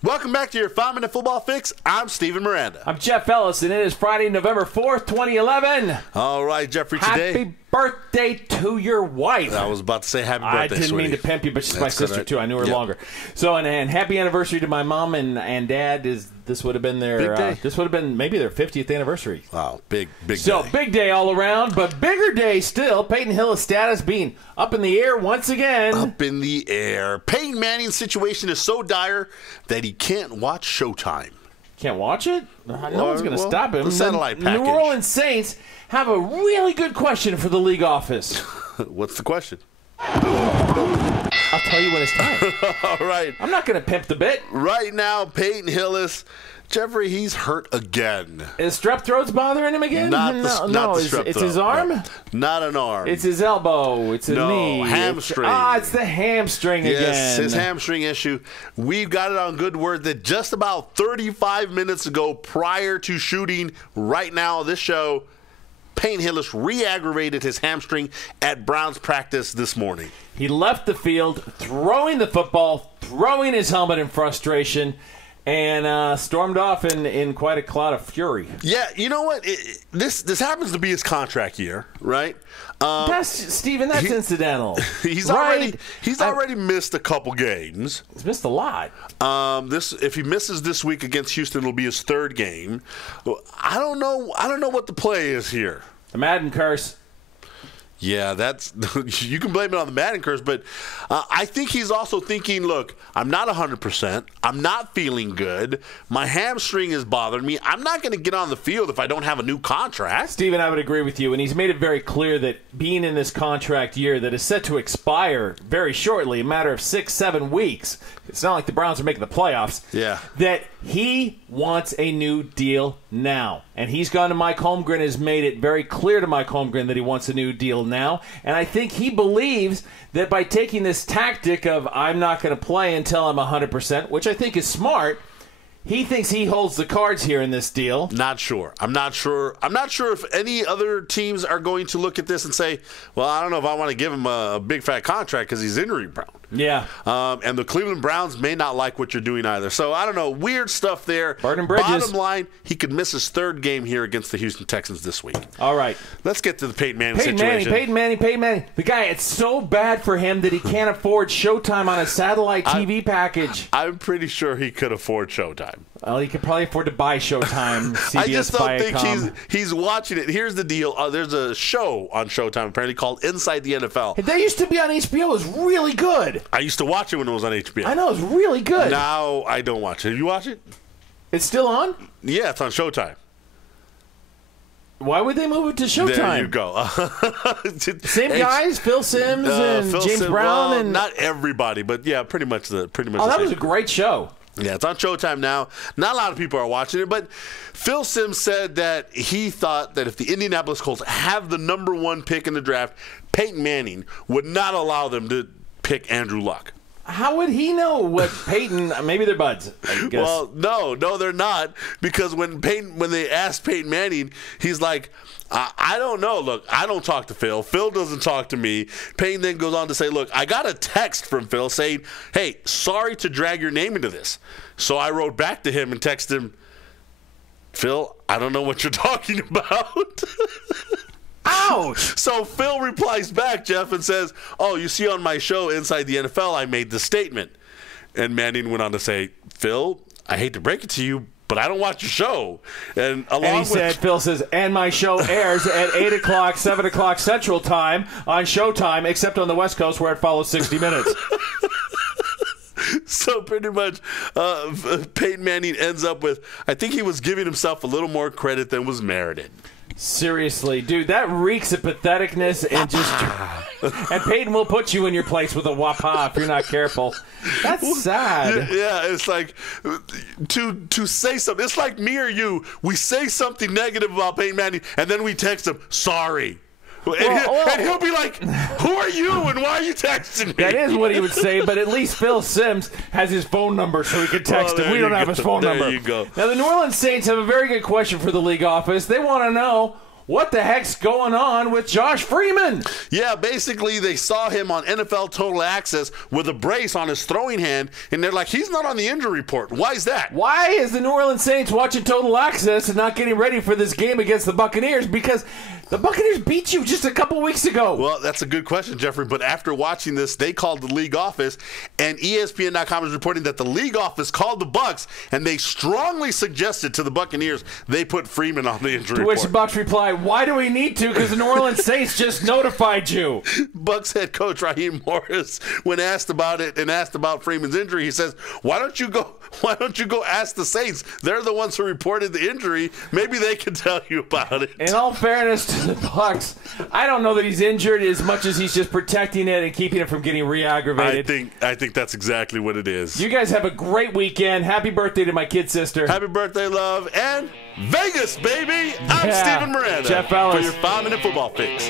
Welcome back to your 5-Minute Football Fix. I'm Steven Miranda. I'm Jeff Ellis, and it is Friday, November 4th, 2011. All right, Jeffrey, today. Happy birthday to your wife. I was about to say happy birthday, I didn't sweetie. mean to pimp you, but she's my sister, correct. too. I knew her longer. So, and happy anniversary to my mom and dad. This would have been their Big day. this would have been maybe their 50th anniversary. Wow, big day. So, big day all around, but bigger day still. Peyton Hillis' status being up in the air once again. Up in the air. Peyton Manning's situation is so dire that he can't watch Showtime. Can't watch it? No one's going to stop him. The satellite package. New Orleans Saints have a really good question for the league office. What's the question? I'll tell you when it's time. All right. I'm not going to pimp the bit. Right now, Peyton Hillis, Jeffrey, he's hurt again. Is strep throats bothering him again? Not the strep throat. It's his arm? No, not an arm. It's his elbow. It's his knee. Hamstring. It's the hamstring again. Yes, his hamstring issue. We've got it on good word that just about 35 minutes ago, prior to shooting right now this show, Peyton Hillis re-aggravated his hamstring at Browns practice this morning. He left the field throwing the football, throwing his helmet in frustration, and stormed off in quite a cloud of fury. Yeah, you know what? This happens to be his contract year, right? Steven, that's incidental. He's right? already missed a couple games. He's missed a lot. If he misses this week against Houston, it'll be his third game. I don't know what the play is here. The Madden Curse. Yeah, you can blame it on the Madden Curse, but I think he's also thinking, look, I'm not 100%. I'm not feeling good. My hamstring is bothering me. I'm not going to get on the field if I don't have a new contract. Steven, I would agree with you, and he's made it very clear that being in this contract year that is set to expire very shortly, a matter of 6-7 weeks, it's not like the Browns are making the playoffs, that he wants a new deal now. And he's gone to Mike Holmgren, has made it very clear to Mike Holmgren that he wants a new deal now. And I think he believes that by taking this tactic of I'm not going to play until I'm 100%, which I think is smart, he thinks he holds the cards here in this deal. Not sure. I'm not sure if any other teams are going to look at this and say, well, I don't know if I want to give him a big fat contract because he's injury prone. Yeah. And the Cleveland Browns may not like what you're doing either. So, I don't know. Weird stuff there. Burning bridges. Bottom line, he could miss his third game here against the Houston Texans this week. All right. Let's get to the Peyton Manning situation. Peyton Manning. The guy, it's so bad for him that he can't afford Showtime on a satellite TV package. I'm pretty sure he could afford Showtime. Well, he could probably afford to buy Showtime, CBS, I just don't Viacom. think he's watching it. Here's the deal. There's a show on Showtime apparently called Inside the NFL. That used to be on HBO. It was really good. I used to watch it when it was on HBO. I know. It was really good. Now I don't watch it. Have you watched it? It's still on? Yeah, it's on Showtime. Why would they move it to Showtime? There you go. Same guys, Phil Sims and James Brown, and not everybody, but yeah, pretty much the same. That was a great show. Yeah, it's on Showtime now. Not a lot of people are watching it, but Phil Sims said that he thought that if the Indianapolis Colts have the number 1 pick in the draft, Peyton Manning would not allow them to pick Andrew Luck. How would he know what Peyton? Maybe they're buds, I guess. Well, no, they're not, because when they asked Peyton Manning, he's like, I don't know. Look, I don't talk to Phil. Phil doesn't talk to me. Peyton then goes on to say, look, I got a text from Phil saying, hey, sorry to drag your name into this. So I wrote back to him and texted him, Phil, I don't know what you're talking about. Ouch! So Phil replies back, Jeff, and says, oh, you see on my show Inside the NFL, I made this statement. And Manning went on to say, Phil, I hate to break it to you, but I don't watch your show. And Phil says, and my show airs at 8 o'clock, 7 o'clock Central Time on Showtime, except on the West Coast where it follows 60 minutes. So pretty much Peyton Manning ends up with, I think he was giving himself a little more credit than was merited. Seriously, dude, that reeks of patheticness and and Peyton will put you in your place with a wapa if you're not careful. That's sad. Yeah, it's like to say something. It's like me or you. We say something negative about Peyton Manning, and then we text him, sorry. And he'll be like, who are you and why are you texting me? That is what he would say, but at least Phil Sims has his phone number so he can text him. We don't have his phone number. There you go. Now, the New Orleans Saints have a very good question for the league office. They want to know, what the heck's going on with Josh Freeman? Yeah, basically they saw him on NFL Total Access with a brace on his throwing hand, and they're like, he's not on the injury report. Why is that? Why is the New Orleans Saints watching Total Access and not getting ready for this game against the Buccaneers? Because the Buccaneers beat you just a couple weeks ago. Well, that's a good question, Jeffrey. But after watching this, they called the league office, and ESPN.com is reporting that the league office called the Bucs, and they strongly suggested to the Buccaneers they put Freeman on the injury report. To which the Bucs replied, why do we need to? Because the New Orleans Saints just notified you. Bucs head coach Raheem Morris, when asked about it and asked about Freeman's injury, he says, why don't you go ask the Saints? They're the ones who reported the injury. Maybe they can tell you about it. In all fairness to the Bucs, I don't know that he's injured as much as he's just protecting it and keeping it from getting re-aggravated. I think that's exactly what it is. You guys have a great weekend. Happy birthday to my kid sister. Happy birthday, love. And Vegas, baby. I'm Steven Miranda Jeff Ellis for your 5-minute football fix.